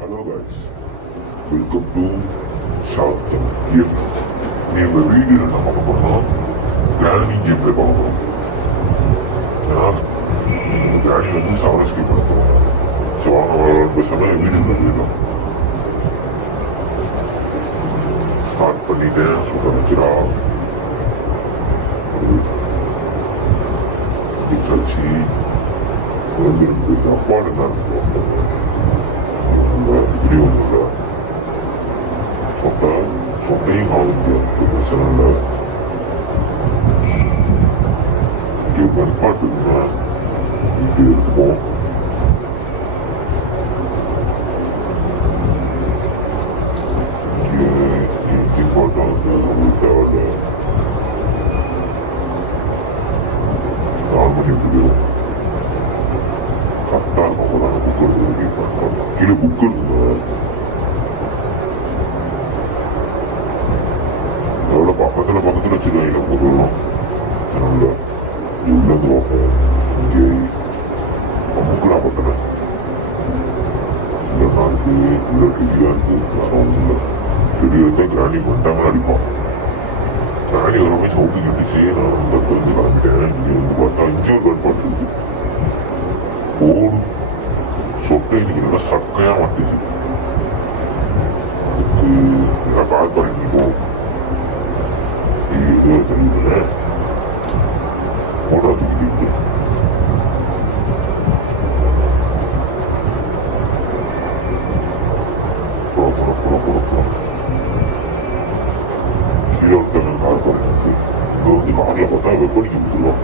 Hello guys, welcome to சாந்தம் game. நீங்க video என்ன பார்க்க போறோம்? கிராணி கேம் பிளே பார்க்க போறோம். கிராணி வந்து செவன் எஸ்கேப் பண்ண போறோம். ஸோ அவங்க பேசாம வீடியோ பண்ணிடலாம். ஸ்டார்ட் பண்ணிட்டேன். சூப்பர் வச்சுரா முடிச்சாச்சு. வந்து அப்பாடு என்ன இப்படி ஒன்று சொன்னையும் ஆக முடியாது. பிரச்சனை இல்லை. இங்கே கண்பாட்டுங்க இப்படி எடுத்துப்போம். இங்கே என்ஜின் பாட்டை வந்து நம்மளுக்கு தேவையில்லை. ஆன் பண்ணி முடியும். கரெக்டாக இருக்கும். நாங்கள் புக் எடுத்து கீழே புக் எடுக்குங்க. எவ்வளோ பக்கத்தில் வச்சுருக்காங்க பொருளும். அதனால உள்ளது பார்ப்போம். இங்கே அமுக்குடா பக்கத்தில் இல்லைன்னா இருக்குது. உள்ள ரெடியாக இருக்குது. வேற ஒன்றும் இல்லை. ரெடி எடுத்தா கிராணி பண்ணிட்டாங்கன்னு அடிப்பான். கிராணி வரமே சவுண்டு கட்டிச்சு. நான் இந்த இடத்துல இருந்து கிளம்பிட்டேன். இங்கே வந்து பார்த்தா இங்கே ஒரு கண்பாட்டு இருக்கு. போடும் சொட்டை இன்னைக்கு நல்லா சக்கையாக மாட்டுச்சு. அதுக்கு நான் கால் பண்ணிப்போம். இது தெரியுதுல்ல போடாது. கீழே விட்டாங்க கார் பண்ணிட்டு. இங்கே வந்து காரில் பார்த்தா வெப்படிக்க கொடுத்துருவான்.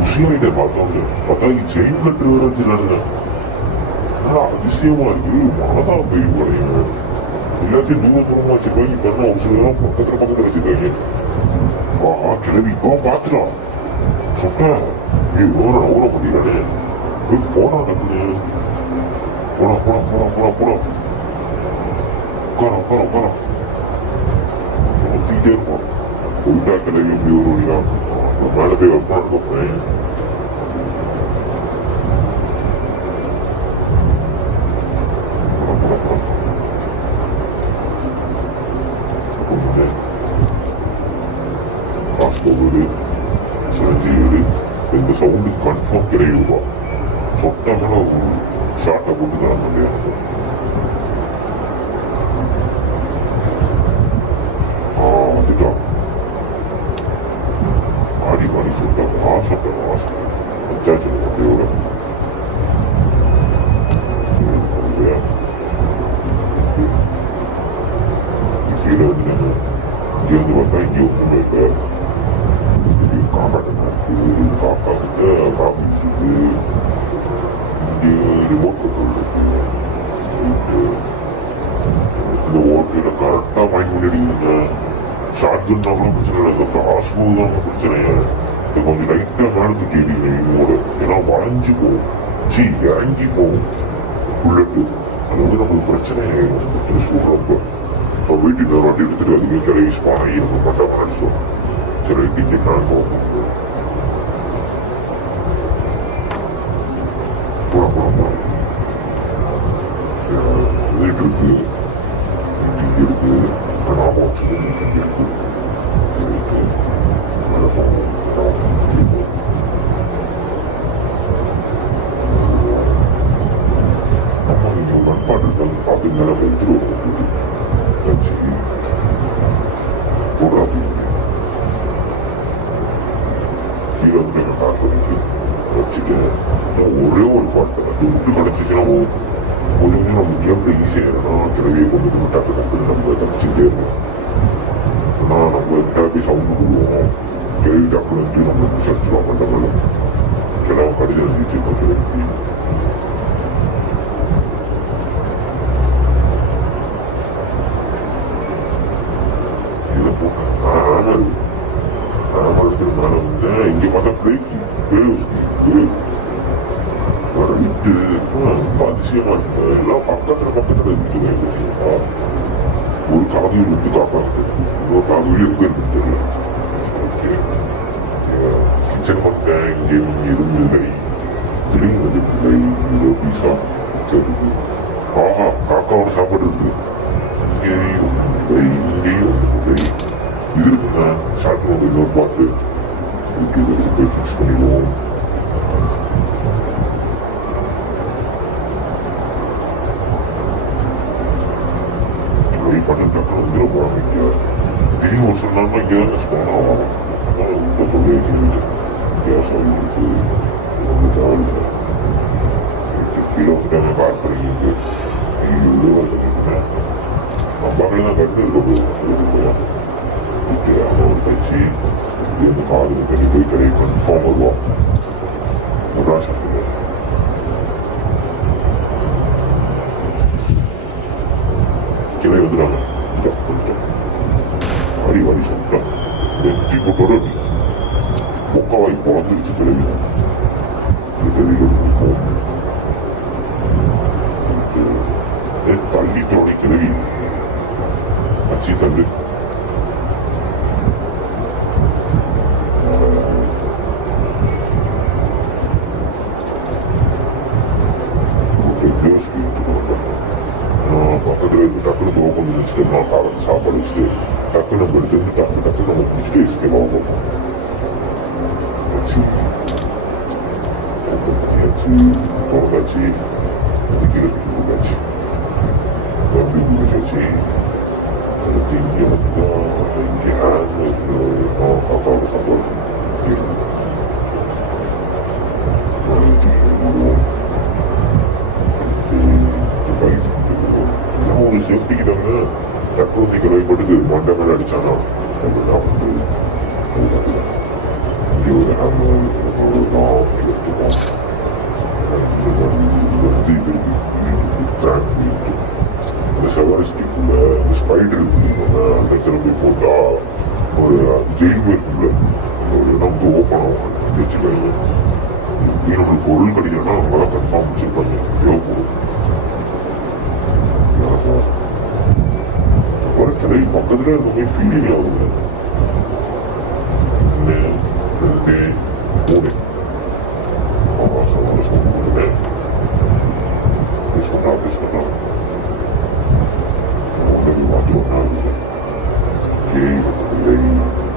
குஷியாயிட்டே பார்த்தவங்க. பார்த்தா இது செயின் கட்டு வர வச்சுருக்கானுங்க. அதிசயமா இருக்கு. மனதா போய் போறீங்க. எல்லாத்தையும் தூரமா வச்சிருக்காங்க. இப்ப என்ன ஒரு சிலதான் பக்கத்துல வச்சிருக்காங்க. கிளவி இப்போ பாத்துட்டான். சொட்ட நீ ஓர முடியலே. போனா டக்குனு போனா உட்கார ஊத்திக்கிட்டே இருப்பான். போயிட்டா கிளவி இப்படி ஒரு வழியா மேல போய் வைப்பான்னு போறேன். இந்த சவுண்டு கன்ஃபார்ம் கிடைக்குதுப்பா. சொட்டாங்கன்னா ஒரு ஷார்ட்டை போட்டு தர முடியாது. அதுதான் ஆடி மாடி சொல்லிட்டாங்க. ஆசை வச்சாச்சு அப்படியோட கீழே வந்து இங்கே வந்து பார்த்தா இங்கே ஒன்றுமே இல்லை. காக்காட்ட காக்கா கிட்ட காப்பிட்டு இங்கே ரிமோட் கண்ட்ரோல் இருக்கு. இந்த ஓட்டையில கரெக்டாக மைண்ட் பண்ணிடுங்க. ஷார்ட்கன்னா கூட பிரச்சனை இல்லை. இந்த கிளாஸ்மூவ் தான் பிரச்சனைங்க. இது கொஞ்சம் லைட்டாக மேலே தூக்கிடுங்க இவங்களோட. ஏன்னா வளைஞ்சு போகும். இறங்கி போகும் புல்லட்டு. அது வந்து நம்மளுக்கு பிரச்சனை சூழ்நிலை. இப்போ வீட்டுக்கு ஒரு வாட்டி எடுத்துட்டு அதுக்கு கிளவி ஸ்பானாகி நம்ம பண்ணாமல் நினச்சோம். சரி டிக்கெட் நான் போகும். வீட்டு இருக்கு. இங்கே இருக்கு. நாம வச்சு இங்கே இருக்கு. நம்ம நீங்கள் நண்பாடு இருக்காங்க. பார்த்து மேலே எடுத்துருவோம். போடாது. கீழே வந்து நான் கார் பண்ணிட்டு வச்சுட்டேன். ஒரே ஒரு பாட்டு அது விட்டு கிடச்சிச்சுன்னா கொஞ்சம் நம்ம கேம்ல ஈஸியாக கிளவியை கொண்டு வந்து டக்கு நம்ம தப்பிச்சுட்டே இருக்கோம். ஆனால் நம்ம கிளம்பி சவுண்டு கொடுவோம். கிளவி டக்குனு வந்து நம்ம பிடிச்சிருச்சுலாம் பண்ண கிளம்ப கடிதம் எழுதிச்சு கிளம்பி கீழே போட்டேன். எடுத்துட்டு மேலே வந்து இங்கே பார்த்தா பிரேக் ரைட்டு. அதிசயமா இருக்கு. எல்லாம் பக்கத்துல இருக்குதுங்களா. ஒரு காவியில் வந்து காப்பாங்க. ஒரு காவியில் எங்க இருக்குன்னு தெரியல. ஓகே கிச்சன் பார்த்தேன். இங்கே எதுவும் இல்லை. திடீர்னு இல்லை. பீஸா சரி ஆஹா காக்காவோட சாப்பாடு இருக்கு. இங்கேயும் இல்லை, இங்கேயும் இல்லை. இது இருக்குங்க ஷார்ட் மொபைல் பார்த்து ஓகே இதுக்கு போய் ஃபிக்ஸ் பண்ணிடுவோம். ட்ரை பண்ண டக்குனு வந்துட போறாங்க. இங்க திடீர்னு ஒரு சொன்னாலும் இங்கே தான் ஸ்பான் ஆகும். அதனால உள்ள சொல்லி வைக்கிறது கேஸ் ஆகி இருக்கு ஒன்றும் தேவையில்லை. கீழே வந்துட்டாங்க கார் பண்ணிங்க இங்கே வந்துட்டேன் நம்பாக்களே தான் கண்டு இருக்க போதும். ஓகே அவன் ஒரு கட்சி இந்த காடு கட்டி போய் கடை கன்ஃபார்ம் வருவான். அதான் சாப்பிடுவேன். கிளை வந்துட்டாங்க. வாரி வாரி சாப்பிட்டான். வெற்றி போட்டோட முக்காவாய் குழந்துருச்சு கிளவி. வெளியில் இருக்கும் தள்ளிட்டோட கிளவி அச்சி தள்ளு. பக்கத்துல இருந்து டக்குனு ஓப்பன் பண்ணி வச்சுட்டு நான் காலத்து சாப்பாடு வச்சுட்டு டக்குனு நம்ம எடுத்து டக்குனு நம்ம குடிச்சிட்டு எஸ்கேப் ஆகும். வச்சு ஓப்பன் பண்ணியாச்சு திறந்தாச்சு கீழே தூக்கி போட்டாச்சு. வண்டி குடிச்சாச்சு. அடுத்து இங்கே வந்து இங்கே காக்காவோட சாப்பாடு ஒரு சேஃப்டிக்கு தாங்க டக்குனு கழுவிப்பட்டு மண்டை மேலே அடிச்சானா நம்ம என்ன பண்ணுறது. இங்கே ஒரு ஹேமர் எடுத்துவோம். வந்து இது இந்த செவரஸ்டிக்குள்ள இந்த ஸ்பைடர் இருக்குங்க அந்த கிளம்பி போட்டா ஒரு ஜெயில் இருக்குல்ல ஒரு நமக்கு ஓப்பன் ஆகும் வச்சுக்காங்க. நம்மளுக்கு பொருள் கிடைக்கலன்னா அவங்களாம் கன்ஃபார்ம் வச்சிருப்பாங்க தேவைப்படும். கடை பக்கத்துல இருக்க போய் ஃபீலிங் ஆகுது. மூணு சவால சொல்லுங்க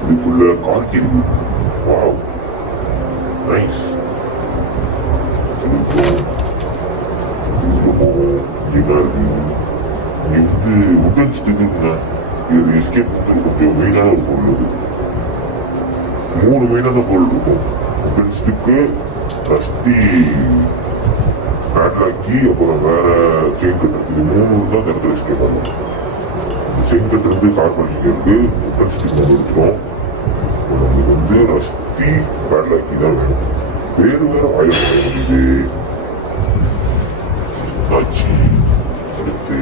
இதுக்குள்ள கார்கி இருக்கு. Wow nice. இது உடன் ஸ்டிக்குங்க. இது எஸ்கேப் கொஞ்சம் மெயினான ஒரு பொருள். அது 3 மெயினான பொருள் இருக்கும். உடன் ஸ்டிக்கு ரஸ்தி பேட்லாக்கி அப்புறம் வேற செயின் கட்டர். இது 3 தான் இந்த இடத்துல எஸ்கேப் ஆகும். இந்த செயின் கட்டர் வந்து கார் பார்க்கிங் இருக்கு. உடன் ஸ்டிக் நம்ம எடுத்துரும். நம்மளுக்கு வந்து ரஸ்தி பேட்லாக்கி தான் வேணும். வேறு வேற ஆயிரம் இது ஆச்சு. அடுத்து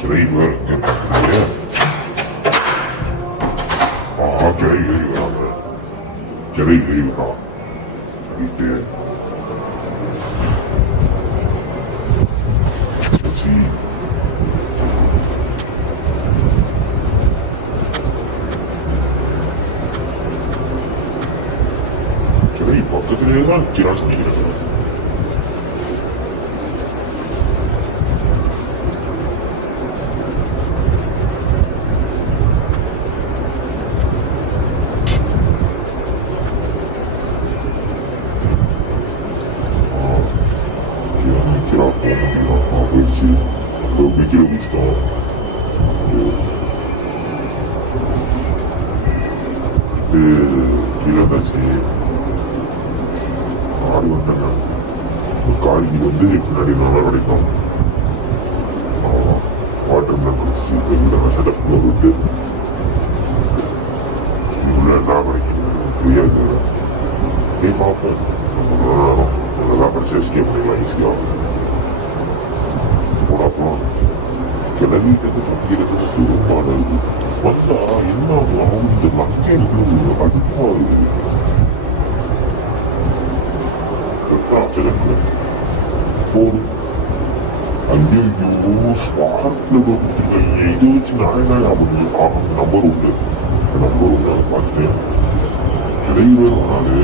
கிளை வேற கிளை ஏறி வராங்க. கிளை ஏறி வரான் வீட்டு கிளை பக்கத்திலே தான் நிற்கிறான்னு நினைக்கிறேன். போயிடுச்சு. கீழே குடிச்சிட்டோம். அடுத்து கீழே இருந்தாச்சு. ஆடு வந்தாங்க. காய்கறி வந்து பின்னாடி நல்லா கிடைக்கும். வாட்டர் மிலன் குடிச்சிச்சு. விஷத்தை விட்டு இதுக்குள்ள என்ன கிடைக்கும் தெரியாது. பார்ப்போம். நல்லதான் படிச்சு எஸ்கேப் பண்ணிக்கலாம் ஈஸியாக. போடாப்போம் கிளவிட்டது தப்பிக்கிறது பெரும்பாடு வந்தா என்ன ஆகும். இந்த மக்கள் இருக்கிறது அடுப்பாகுது. போதும். ஐயோ ஸ்பார்க்ல கொடுத்துருக்காங்க. இதை வச்சு நாயனாய் அவங்க நம்பர் உண்டு. நம்பர் உண்டு அதை பார்த்துட்டேன். கிளவி வேறு வராது.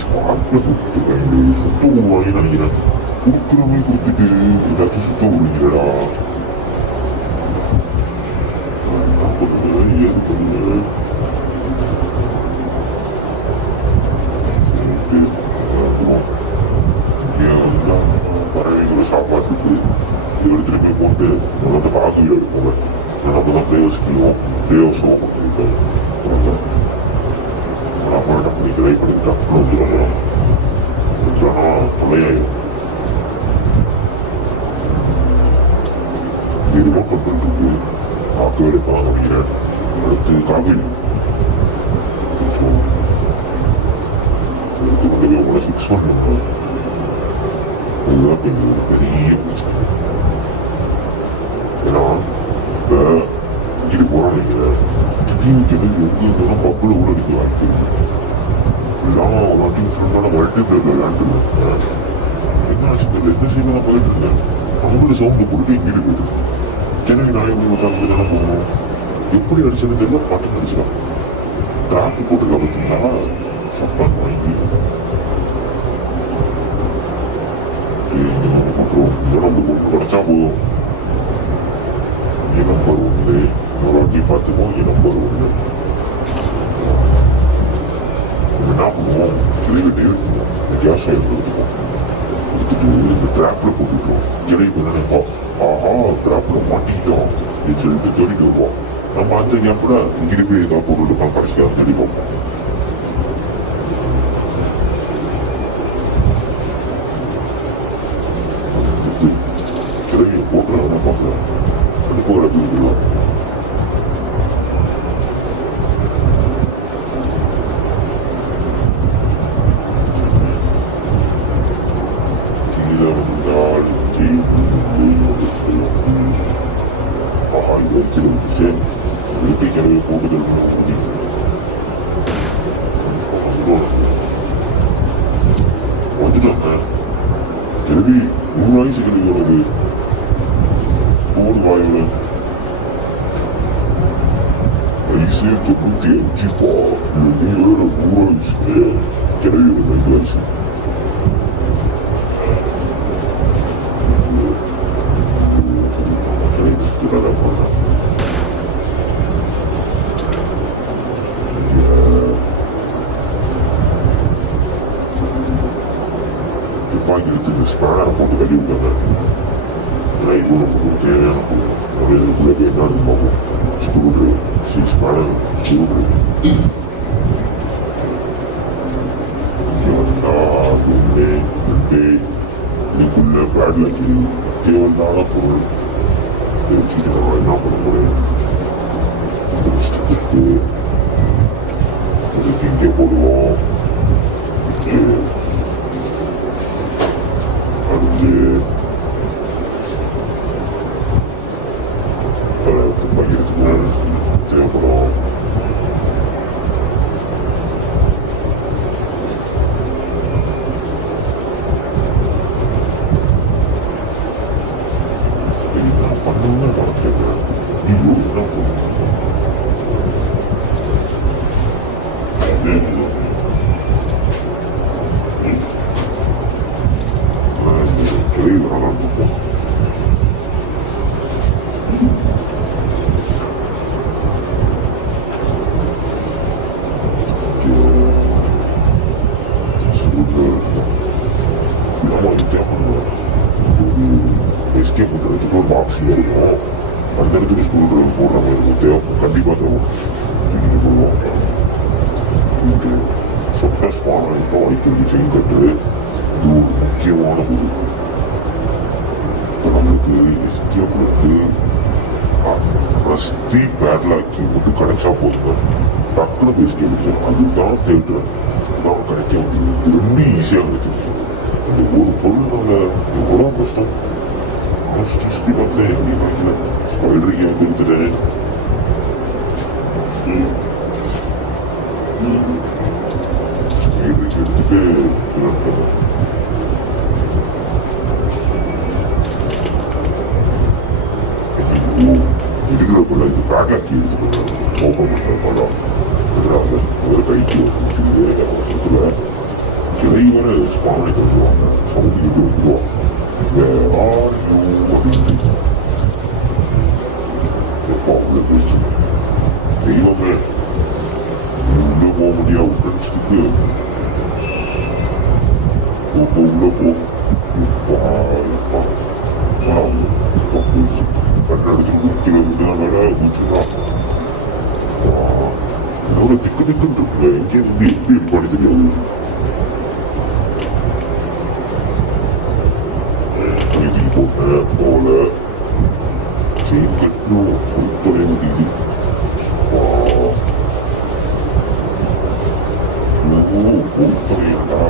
ஸ்பார்க்ல கொடுத்துருக்காங்க சுத்த விடுவாங்கன்னு நினைக்கிறேன். கொடுக்குறமே கொடுத்துட்டு எல்லாத்தையும் சுத்த விடுகிறடா. என்ன பண்ணுங்க ஏது பண்ணுங்க. பறவைகளை சாப்பாட்டுக்கு எடுத்துட்டு போய் போட்டு வந்து காக்கு வீடு எடுப்போங்க. நம்ம தான் பிளேயர்ஸ்க்கும் பிளேயர்ஸும் பண்ணிட்டாங்க. நான் என்ன பண்ணி ட்ரை பண்ணிக்கிட்டேன் வந்துடுறோம். தொல்லையாயிரும். ரிமோட் கண்ட்ரோல் இருக்கு. காக்கு எடுப்பாங்க நினைக்கிறேன். அடுத்து காவேரி எடுத்துக்கொண்டு உங்களை ஃபிக்ஸ் பண்ணுங்க. அதுதான் கொஞ்சம் ஒரு பெரிய பிரச்சனை. ஏன்னா இப்ப இங்கிட்டு போறோம் நினைக்கிறேன். திடீர்னு எங்க இருந்தாலும் பப்புல கூட அடிக்க வாய்ப்பு இல்லாம ஒரு வாட்டி ஃப்ரெண்டோட மல்டிபிளேயர் விளையாண்டுருந்தேன். என்ன ஆச்சு தெரியல. எந்த சைட்ல நான் போயிட்டு இருந்தேன். அவங்களோட சவுண்டு போட்டுட்டு இங்கிட்டு போயிட்டு எனக்கு நான் எப்படி பார்த்தாங்க தானே போகணும். எப்படி அடிச்சதுன்னு தெரியல. பட்டன் அடிச்சிடும். டிராப் போட்டுருக்கா பார்த்தீங்கன்னா சப்பான் வாங்கி நம்மளுக்கு ஒன்று கிடைச்சா போதும். என் நம்பர் ஒன்று ஒரு வாட்டி பார்த்துப்போம். என் நம்பர் ஒன்று என்ன பண்ணுவோம். கிளைவிட்டே இருக்குவோம். இந்த கேஸ் ஆயில் கொடுத்துப்போம். கொடுத்துட்டு இந்த டிராப்ல போட்டுட்டோம். கிளைக்கு நினைப்போம். ஆஹா டிராப்ல மாட்டிக்கிட்டோம் அப்படின்னு சொல்லிட்டு சொல்லிட்டு வருவோம். நம்ம அந்த கேப்ல இங்கிட்டு போய் ஏதாவது பொருள் இருக்கான் கடைசியாக தேடி பார்ப்போம். கிளவியை போட்டுறாங்க பார்க்குறேன். கண்டிப்பாக கிளவிடுவோம். கீழே வந்தால் ஆயிரத்தில் வந்துச்சு. வீட்டை கிளவி கூடுதல் பண்ண முடியும். வந்துட்டாங்க. கிளவி 100 வயசு கிளவியோடது போடு வாயோட வயசு 95பா. நீ வேற 100 வயசுக்கு கிளவியோட 5 வயசு. துப்பாக்கிட்டு ஸ்பேனரை போட்டு தள்ளி விட்டாங்க. ஏன்னா இது நமக்கு தேவையான பொருள். நம்ம இதுக்குள்ளே போய் என்ன பார்ப்போம். Screw driver 6 spanner screw driver. ஒன்று 2 இதுக்குள்ள பேட்லாக் தேவையான பொருள் வச்சுட்டு நம்ம என்ன பண்ண முடியும். ஸ்டிக்கு அதுக்கு இங்கே போடுவோம். அடுத்து துப்பாக்கிறதுக்கு தேவைப்படும். நான் பண்ணணும்னா நான் கேட்கிறேன். நீ என்ன பண்ணுவோம். கிளை வரலாம் இருப்போம். எஸ்கேப் பண்ணுறதுக்கு ஒரு பாக்ஸ் இருக்கும். அந்த இடத்துக்கு ஸ்கூல் டிரைவர் போடுற மாதிரி இருக்கும். தேவை கண்டிப்பாக தேவை போடுவோம். சொட்ட ஸ்பான இப்போ வைக்கிறது செயின் கட்டு. இது ஒரு முக்கியமான பொருள். இப்போ நம்மளுக்கு எஸ்கேப் வந்து ரஸ்தி பேட்லாக்கி மட்டும் கிடைச்சா போதுங்க. டக்குனு எஸ்கேப் முடிச்சோம். அதுதான் தேடுறேன். அதுதான் கிடைக்க முடியுது. இது ரொம்ப ஈஸியாக கிடைச்சிருச்சு. இந்த ஒரு பொருள்னால எவ்வளோ கஷ்டம். சுற்றி பார்த்துல எங்கேயும் கிடைக்கல. ஸ்பைடருக்கு என் கொடுத்துட்டேன். ஸ்பைடருக்கு எடுத்துட்டு எடுக்கிறப்பல இது பேட்லாக்கி எடுத்துக்கணும். ஓப்பன் பண்ணுற படம் ஒரு கைக்கு இடத்துல தலைவரை ஸ்பானை தந்துடுவாங்க. சவுதிக்கு வந்துடுவாங்க. அப்படின்னு எப்போ அவ்வளோ பேச்சு தெய்வமே உள்ள போக முடியாது நினைச்சிட்டு உள்ள போ பேச்சு கண்ணெடுத்து குத்துல இருந்தாங்க மூச்சுதான் என்னோட திக்கு திக்குன்னு இருக்குங்க. எங்கேயும் வந்து எப்படி இருப்பான்னு தெரியாது. வீதிக்கு போட்டேன் போல செயின் கட்டணும் உள்துறை வீதி உள்துறையடா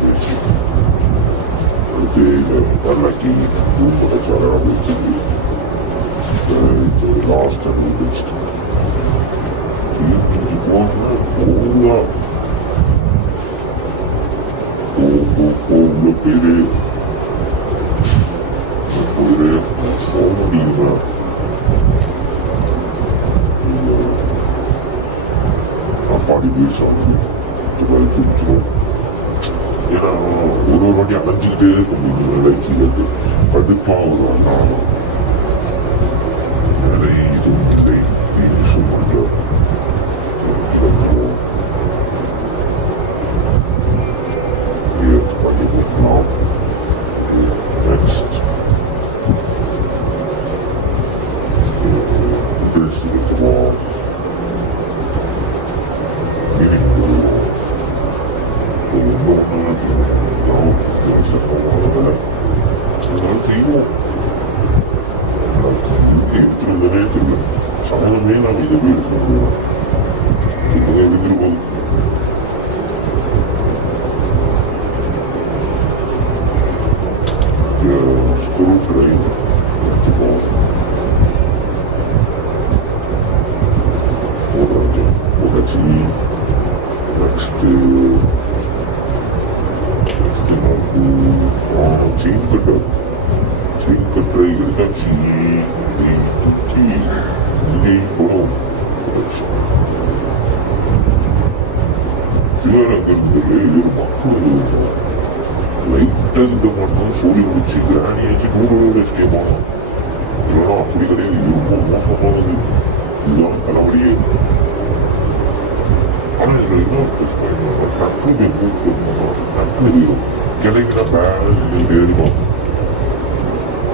பேச்சு அடுத்து நல்லாக்கி சாரா பேச்சு லாஸ்ட் அண்ட் பெஸ்ட் உள்ள பேரு போக முடியுமா சாப்பாடு பேசாங்க பிடிச்சிடும். ஏன்னா ஒரு வாட்டி அலைஞ்சிக்கிட்டே இருக்க முடியும். விலைக்கு கடுப்பா வருவாங்க. வேலை இது இல்லை விஷயம் பண்ற பயன்படுத்தலாம். நெக்ஸ்ட் எடுத்துவோம். செய்வோம் எடுத்துருந்ததே தெரியல. சமயமே நாம் இதை வீடு சொல்லுவோம். இருந்திருப்போம். ஸ்க்ரூ ட்ரைவ் எடுத்துப்போம். போடாச்சு. நெக்ஸ்ட் செயின் கட்டர் செயின் கட்டரை எடுத்தாச்சு. இதை சுற்றி இதை படம் சிவரங்கர்கள் இது மக்கள் லைட்டாக இந்த மட்டும் சொல்லி முடிச்சு கிராணியாச்சு நூலோட எஸ்கேப் ஆகும். இல்லைன்னா அப்படி கிடையாது. இது ரொம்ப மோசமானது. இதுதான் தலைவலியே. ஆனா இதுல என்ன பிரச்சனை டக்குனு டக்குனு வீரும் கிளைக்கிற பேனல் இல்லை ஏறிடும்.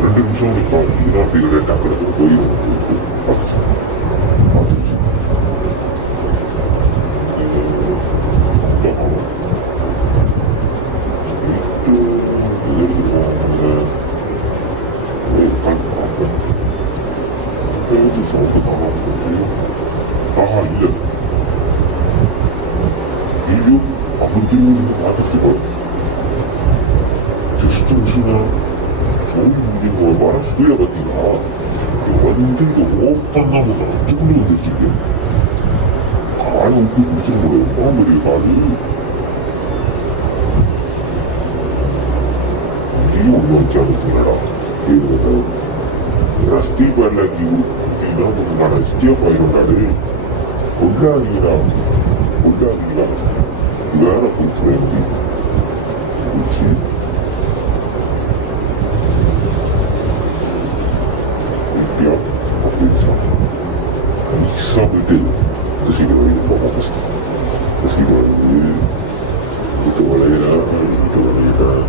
2 நிமிஷம் நிற்கும். இதுதான் அப்படி டக்குனு போயிடும். பார்த்துச்சு சவுண்டு காணும். ஆஹா இல்லை ஐயோ அப்படி திரும்பி பார்த்துட்டு ஜஸ்ட் மிஷினா நீங்க ஒரு வர ஸ்பீடை பார்த்தீங்கன்னா வந்து இதை ஓப்பன் தான் பண்ண அஞ்சுக்குள்ளே வந்துருச்சுங்க. காலை விட்டு பிடிச்சிட முடியாது. பெரிய காலு இதையும் ஒன்று வச்சாடுங்களா ரஸ்தி பண்ணி நான் எஸ்கேப் ஆயிடும்னாடு கொண்டாதீங்களா கொண்டாதீங்களா வேற போச்சு போச்சு. ஐஸா போயிட்டு இந்த சீக்கிரம் வழியில் போவோம். ஃபஸ்ட் இந்த சீக்கிரம் வழியில் விட்டு வளையிறேன் விட்டு வளையிறேன்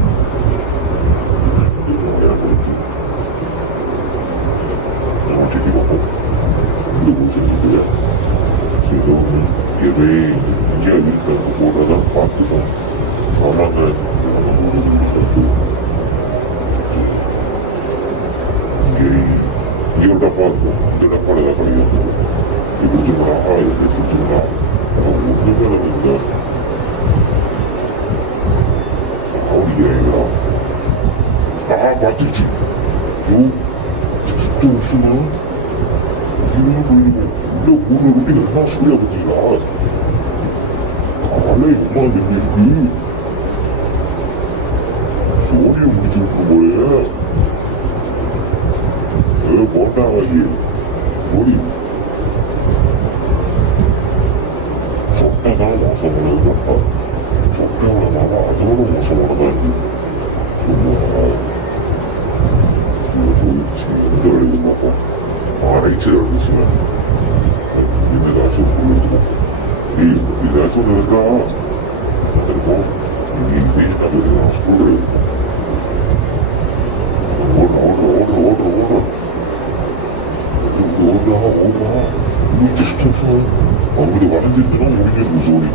மாட்டிட்டு பார்ப்போம். இந்த பூசி சரி இங்கே இங்கே வீட்டில் போடுறதான் பார்த்துக்கோம். ஆமாங்க இங்கே ஒரு டப்பா இருக்கும். இந்த டப்பாவில் தான் கிடையாது. இது குடிச்சுக்கணும். இது குடிச்சுக்கணும். ஒன்றுமே இல்லை. சாப்பிடுகிறீங்களா? பார்த்துச்சு. ஜஸ்ட் விஷயமா இங்கே போயிருக்கோம். உள்ள பூனை விட்டு என்ன சொல்ல பார்த்தீங்களா? காலை எம்மா எப்படி இருக்கு? சோழியை முடிச்சு விட்டு போல போட்டாங்க ஓடி மோசமானதுதான்ப்பா. சொட்டையோட மாமா அதோட மோசமானதா இருக்கு. போயிடுச்சு எந்த வேலைக்கு பார்ப்போம். ஆராய்ச்சி நடந்துச்சுங்க. என்ன ஏதாச்சும் ஒரு பொருள் எடுத்துக்கோ. ஏய் ஏதாச்சும் ஒன்று இருக்கா இருக்கும். இதே நகர் நான் சொல்றேன். ஓடுறா ஜஸ்ட் அவங்களுக்கு வளைஞ்சிருந்துன்னா முடிஞ்சிருக்கு ஜோடி.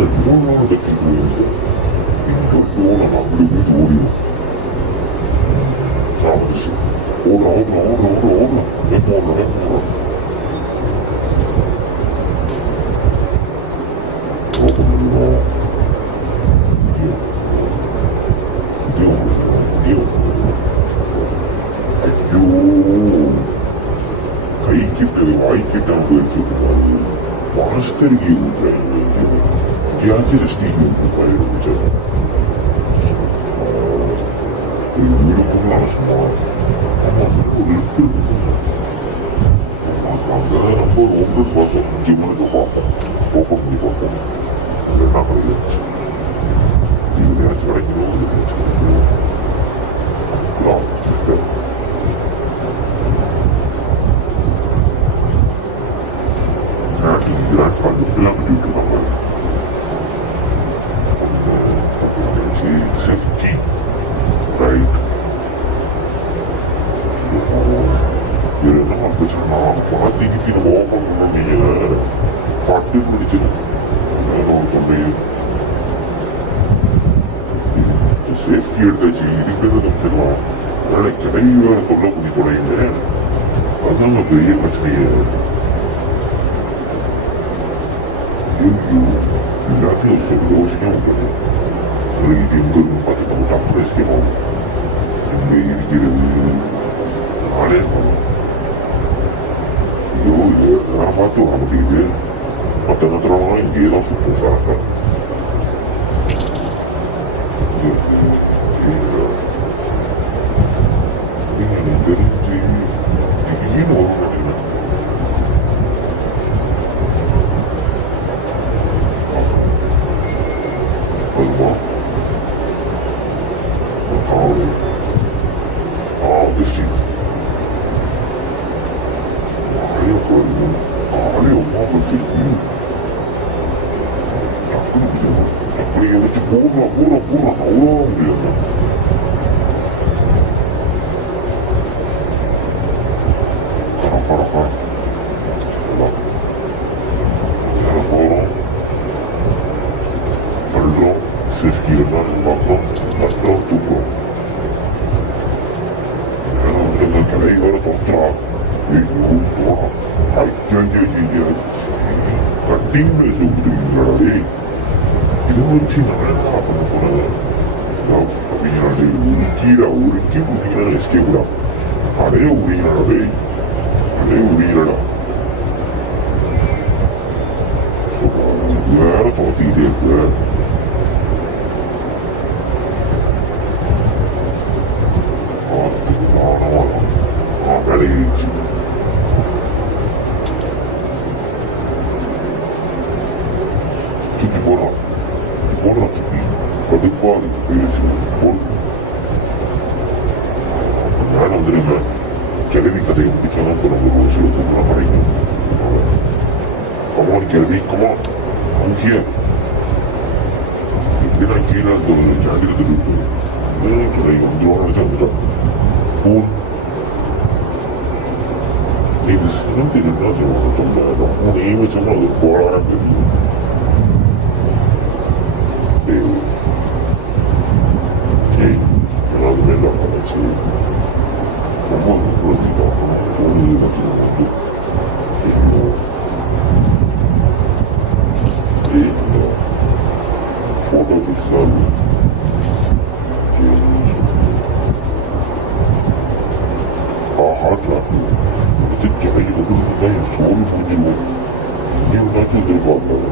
இவ்வளோ நாள் தச்சுட்டு இங்கே ஓடலாம் அப்படி போயிட்டு ஓடிடும். வந்துச்சு ஓடுறா வேப்பம் ஓடுறா. ஐயோ கை கிட்டது வாய் கிட்டாம போயிடுச்சு. வாஸ்தரிக்கை ஊட்டுறாங்க. எங்கேயாச்சும் ரெஸ்டிங் போயிடுச்சு. வீடு போகலாம் சும்மா. ஆமா ஒரு லிஃப்ட் இருக்கு. அங்கதான் நம்ம ஒன்று பார்த்தோம். 5 மணிக்கு பார்ப்போம். ஓப்பன் பண்ணி பார்ப்போம். என்ன கிடையாது. எங்கேயாச்சும் கிடைக்கணும் எங்கேயாச்சும் கிடைக்கணும். லிஃப்ட் லிஃப்ட்லாம் கட்டிட்டு இருக்காங்க. Safety right. இது என்ன பிரச்சனை? பணம் தீக்கி நம்ம ஓப்பன் பண்ணீங்க பட்டு பிடிச்சிடும். ஒரு தொண்டை சேஃப்டி எடுத்தாச்சு. இருக்கிறது நிமிஷம் அதனால கிளவி வேற தொல்லை குடி தொலைங்க. அதுதாங்க பெரிய பிரச்சனையே. எல்லாத்தையும் சந்தோஷமா விட்டது. இது எங்க இருந்து பார்த்து டப்பு ஸ்கீமாகும். எங்க இருக்கிறது நானே ஐயோ நான் பார்த்து வர முடியுது. மற்ற மற்றவங்க இங்கேதான் சுத்தம் சாக எனக்கு தெரிஞ்சு திடீர்னு ஒரு நினைக்கிறேன். வருமா காவல் திருச்சி காலைய பாருங்க. காலைய அம்மா பசி அப்படி யோசிச்சு போடுறான் அவ்வளோ முடியாது. தள்ளுறோம் சேஃப்டி எல்லாம் பார்க்குறோம். நட்டுறோம் தூக்குறோம். ஏன்னா வந்து கடை வேற தொட்டுறா. கட்டிங் பேச விட்டுருக்கீங்களா? இதை வச்சு நான் என்ன பண்ண போறேன் அப்படிங்கிறாடே. உருக்கி குடிங்கன்னா எஸ்கே கூடா. அதே உரிங்கிறாடே. அதே உரிங்கிறடா. வேற தோத்திக்கிட்டே இருக்கு. வேலையிருச்சு. தூக்கி போடுறான் தூக்கி கடுப்பா அதுக்கு போயிடுச்சு. போடு மேல வந்துடுங்க. கிளவி கதையை முடிச்சாதான் இப்போ நம்மளுக்கு ஒரு சில பொருளாக கிடைக்கும். கமான் கிளவி கமான் அங்கே எப்படின்னா கீழே அந்த ஒரு ஜாண்டில் இருக்கு. கிளவி வந்துடுவாங்க வச்சு வந்துட்டான். போடு இது சினம் தெரியும்னா தெரியும். நம்ம நியமிச்சோம்னா அது போராடம் தெரியும். ஏதாவது மேல நினைச்சு ரொம்ப குழந்தைதான் தோணுது வச்சு வந்து தெரியும். போட்டோ பிடிச்சாலும் ஹார்ட் எடுத்து கிடைக்கிறது என் சோறு முடிஞ்சிடும். இங்கே என்னாச்சும் எதிர்பார்க்காத.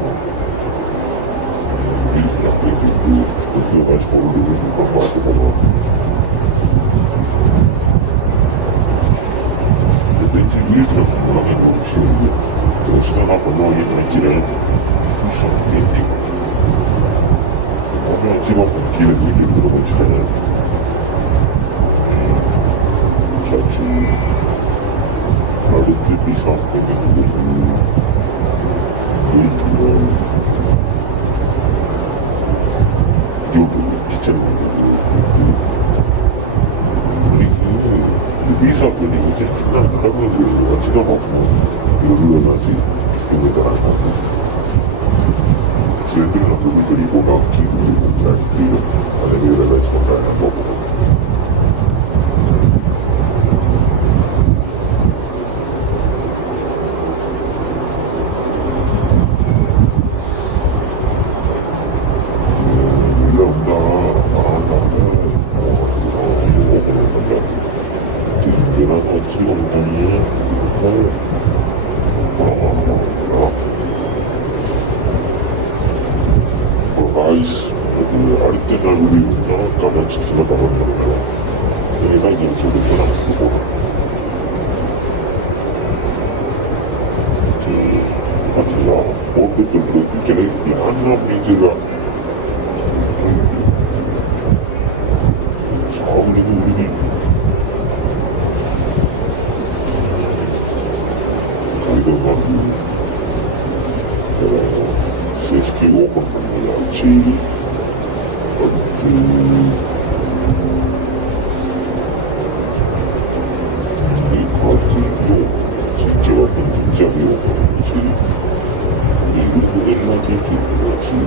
மேக்சிமம் கீழே தூக்கி எடுத்துட வச்சுட்டாங்க. சாட்சி அடுத்து பீஸ் ஆஃப் பண்ணி கிச்சன் பீஸ் ஆஃப் பண்ணி வச்சு நடந்தது வச்சுதான் பார்க்கணும். இருபதாச்சு கிஃப்ட்டுமே தராங்க. சென்று நம்ம பெரிய போட்டாச்சு அதை வேறு ஏதாச்சும் பண்ணுறாங்க பார்ப்போம். அடுத்த நாள் வீடியோ கமெண்ட் செக்ஷன்ல கமெண்ட் பண்ணுங்க. ஏன்னா இங்கே சொல்லிட்டு நான் போடுறேன். பார்த்தீங்களா போட்டு சொல்றது கிளை பிளான் அப்படின்னு சாவுறது உறுதி. சேஃப்டி ஓப்பன் பண்ணியாச்சு. அடுத்து சீக்கிரம் கொஞ்சம் ஓப்பன் பண்ணிச்சு. இது எல்லாத்தையும் கேட்கலாச்சு.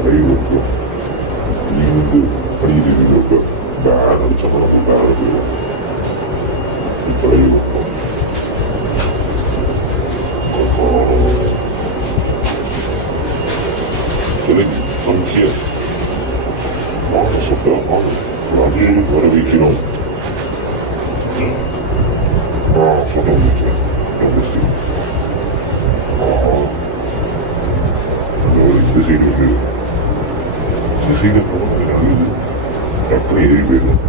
இடையில இருக்கும் நீ படிக்கிட்டு இருக்க பேன் அடிச்சோம்னா நம்ம பேன் போயிடும். இடையில இருக்கும் கிளம்பி சமைச்சிய வாங்க சொட்ட வாங்க அப்படியே வர வைக்கணும். சொன்ன முடிச்சேன் இந்த சைடு வந்து இந்த சைடு போனால் நல்லது. டக்குனு ஏறி போயிடும்.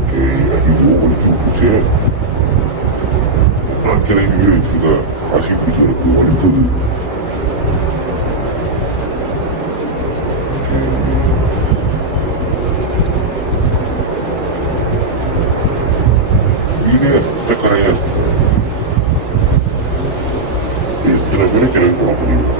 ஓகே ஐயோ வலிக்கு பிடிச்சே நான் கிளம்பி வச்சுருக்க ஆசி பிடிச்சதுக்கு வலிச்சது. வீடே கரையா எத்தனை பேரை கிளம்பி போட முடியும்.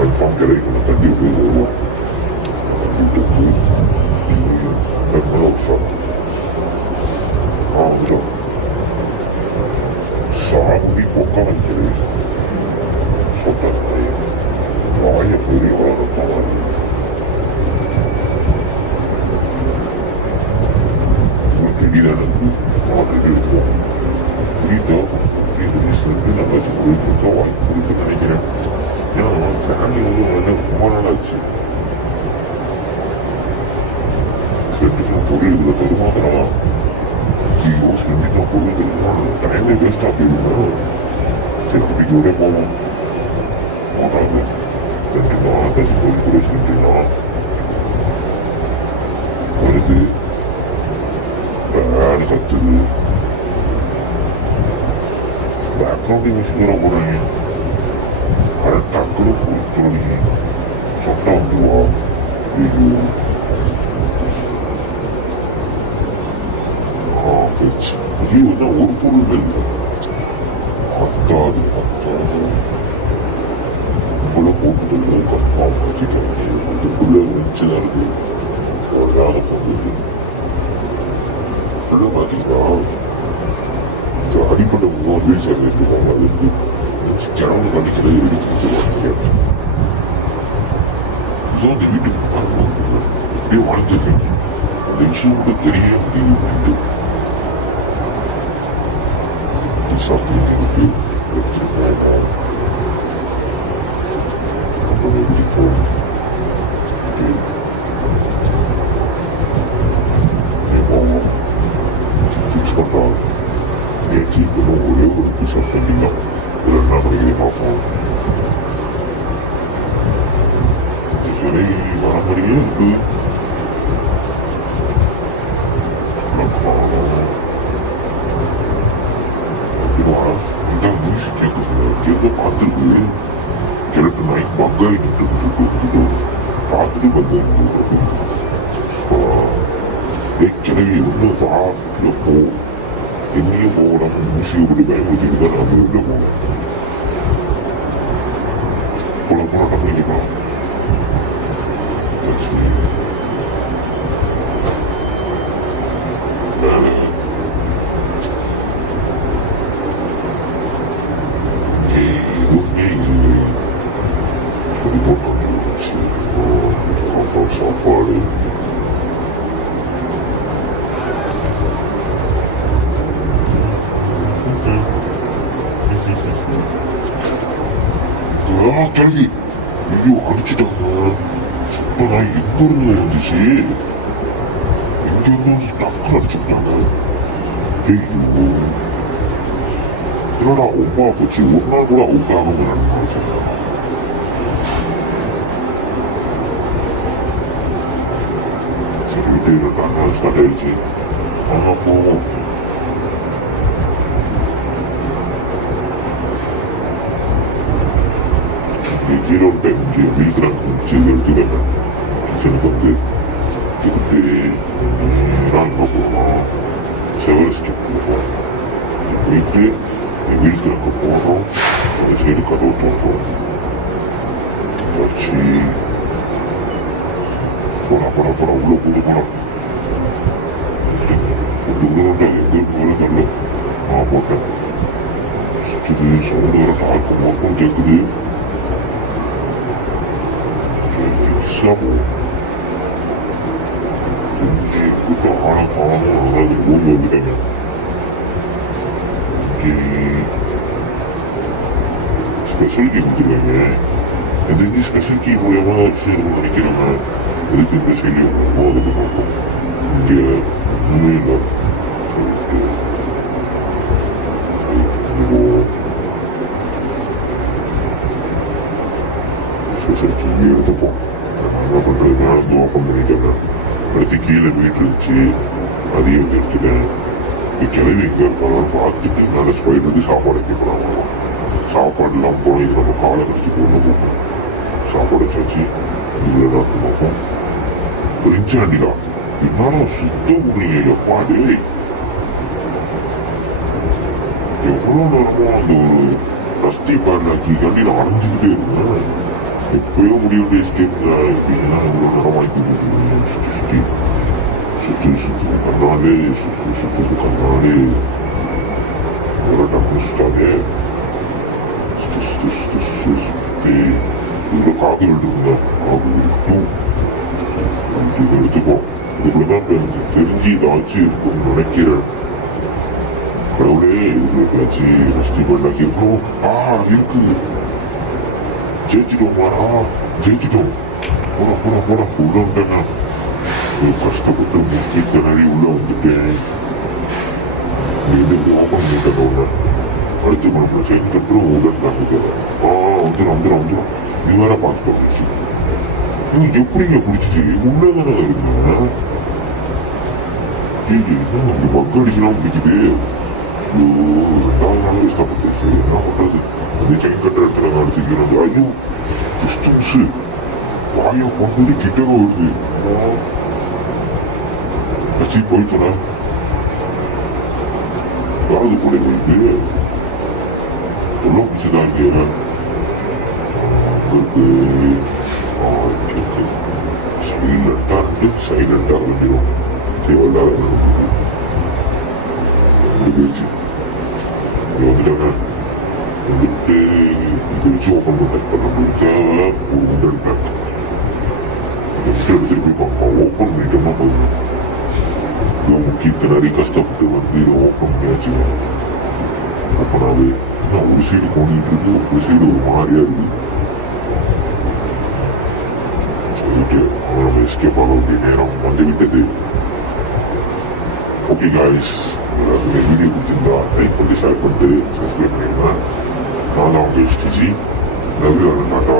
கன்ஃபார்ம் கிடைக்கும். தண்ணி போய் வருவோம். சாகுடி பொக்க வைக்கிறது சொன்ன வாய பெரிய வளர்ப்பாங்க. திடீரென எடுத்துவோம். புரியுதா புரியுது நான் வச்சு கொடுக்க வாய்ப்பு கொடுக்குன்னு நினைக்கிறேன். ஏன்னா ஃபேமிலி வந்து ரொம்ப நாளாச்சு. செஞ்சுட்டு பொருள் இவ்வளோ தருமாதிரா ஐயோ செஞ்சுட்டு பொருள் தருமாறு டைமே வேஸ்டாக போயிருந்தோம். சரி அப்படிக்கூட போவோம். போனாங்க செஞ்சுனா கசி பொருள் கூட செஞ்சுனா வருது வேலை கத்துது. பேக்ரவுண்ட் மிஷின் வர போறாங்க. டக்குனு போய் சொட்டா வந்துவா. ஐயோ ஐயோ தான் ஒரு பொருள் இல்லை. அத்தாது உள்ள போட்டுட்டு கன்ஃபார்ம் வச்சுட்டேன். அதுக்குள்ள மிச்சம் இருக்கு வேலை போட்டு ஃபுல்லாக பார்த்தீங்கன்னா இந்த அடிப்பட்ட முன்னோர்கள் சேர்ந்துருக்காங்க. அதுக்கு கிணறு கண்டிக்கிறது எடுத்து கொடுத்துருவாங்க. இதோ இந்த வீட்டுக்கு பார்க்கணும் எப்படியோ வாழ்ந்துருக்கேன். அந்த விஷயம் கூட தெரிய முடியுது. சாப்பிட்டு எடுத்துட்டு போவோம். அப்புறம் எப்படி போவோம்? போவோம். ஃபிக்ஸ் பண்ணுறாங்க. நேற்று இன்னும் ஒரே ஒரு பிசப் பண்ணிங்க. இதில் என்ன பண்ணிக்கிறே பார்ப்போம். சரி வர மாதிரியே இருக்கு. இந்த மியூசிக் கேட்க பார்த்துருக்கு. கிழக்கு நாய்க்கு பங்காளி கிட்ட பார்த்துட்டு வந்து கிளவி ஒன்று வா இல்லை போ என்னையும் போகணும் மியூசிக் இப்படி பயன்படுத்திட்டு தான் நம்ம வெளில போகணும். போல போனால் நம்ம இருக்கலாம். சாப்பாடு கிளவி ஐயோ அடிச்சுட்டாங்க. இப்ப நான் எங்க இருந்து வந்துச்சு எங்க இருந்து டக்குனு அடிச்சுட்டாங்க. ஐயோ என்னடா ஒப்பா போச்சு. ஒரு நாள் கூட அவுட் ஆகும் நினைச்சேன். சரி விட்டு இருக்காங்க ஸ்டார்ட் ஆயிடுச்சு. ஆமா போவோம். கீழே டைம் வீழ்கிறாங்க முடிச்சு எடுத்துக்காங்க. கிச்சனுக்கு வந்து எடுத்துக்கிட்டு நேரம் எங்கே போகலாம் செவரஸ்ட்டு போவோம். போயிட்டு வீழ்கிறாங்க போகிறோம். அந்த சைடு கதவு தோன்றோம் வச்சு போனா உள்ள கூட்டு போனா எங்க தெரியல. நான் போட்டேன் சுற்றுது சவுண்டு வர நாக்கும் மொக்கம் கேட்குது. ஊர்ல வந்துட்டாங்க. ஸ்பெஷல் கீ கொடுத்துருக்காங்க. இந்த ஸ்பெஷல் கீ மூலியமா நினைக்கிறாங்க. எதுக்கு இந்த செயலி அதுக்கு நோக்கம் இங்க ஒண்ணுமே இல்லை. ஸ்பெஷல் கீ எடுத்துப்போம். என்ன பண்றது மேலே ஓப்பன் பண்ணிட்டேன். அடுத்து கீழே வீட்டு இருந்துச்சு அதையும் எடுத்துட்டேன். கிளவி எங்க இருப்பாங்க பார்த்துட்டு நல்ல ஸ்பைடருக்கு சாப்பாடு கேட்கறாங்க. சாப்பாடுலாம் போனோம். இது நம்ம காலை கடிச்சு கொண்டு போகும். சாப்பாடு வச்சாச்சு. இதுல தான் பார்ப்போம். பெருஞ்சாண்டிடா என்னாலும் சுத்தம் முடியல. எப்பாடு எவ்வளவு நேரமோ அந்த ஒரு ரஸ்தி பாண்டாக்கி கண்டி நான் அடைஞ்சுக்கிட்டே இருந்தேன். எப்பயோ முடிய எஸ்கேப் அப்படின்னா இவ்வளவு நேரம் வாங்கி சுத்தி கண்ணாலே சுத்தி கண்ணாலே ஒரு டக்கு சுத்தாதே சுத்தி இவ்வளவு காது விட்டுருந்தா காது விட்டும் இது எடுத்துக்கோ. இதுக்குள்ளதான் எனக்கு தெரிஞ்சு ஏதாச்சும் இருக்கும்னு நினைக்கிறேன். கடவுளே இவ்வளோக்காச்சு ரஸ்தி பண்ணாக்கி எவ்வளோ இருக்கு. ஜெயிச்சிட்டோம் ஜெயிச்சிட்டோம். போட உள்ள வந்துட்டேங்க. கஷ்டப்பட்டு முக்கி திணறி உள்ள வந்துட்டேன். இது ஓப்பன் பண்ணிட்டேன். உள்ள அடுத்து நம்ம செயின் கட்டுறோம். உடனே வந்துடும். நீ வேற பார்த்துட்டோம். நீ எப்படிங்க பிடிச்சிச்சு உள்ளதானே இருந்தேன். என்ன பக் அடிச்சுலாம் பிடிக்குது. ரெண்டாவது நாள் இஷ்டப்பட்டு என்ன பண்றது. அதே செயின் கட்டுற இடத்துல அடுத்துக்கிறது. ஐயோ டிஸ்டன்ஸ் வாய பொண்ணு கிட்ட வருது. அச்சி போயிட்டோன யாராவது கூட வைத்து எவ்வளோ பிடிச்சதான் இருக்கு. சைலண்டா வந்துடும். தேவையில்லாத போயிடுச்சு. வந்துட்டாங்க. வந்துட்டு இது வச்சு ஓப்பன் பண்ண முடிஞ்ச ஒரு முட்டை எடுத்தேன். எடுத்துட்டு போய் பார்ப்போம். ஓப்பன் பண்ணிட்டோம்னா போதும். முக்கிய திணறி கஷ்டப்பட்டு வந்து இதை ஓப்பன் பண்ணியாச்சு. ஓப்பன் ஆகுது. இன்னும் ஒரு சைடு போனிட்டு இருக்கு, ஒரு சைடு ஒரு மாதிரியா இருக்கு. சொல்லிட்டு நம்ம எஸ்கேப் ஆக வேண்டிய நேரம் வந்து விட்டது. ஓகே காய்ஸ், எல்லாருமே வீடியோ பிடிச்சிருந்தா லைக் பண்ணி ஷேர் பண்ணிட்டு சப்ஸ்கிரைப் பண்ணிடுங்க. நான் தான் உங்கள் HTG. Love you. டாட்டா.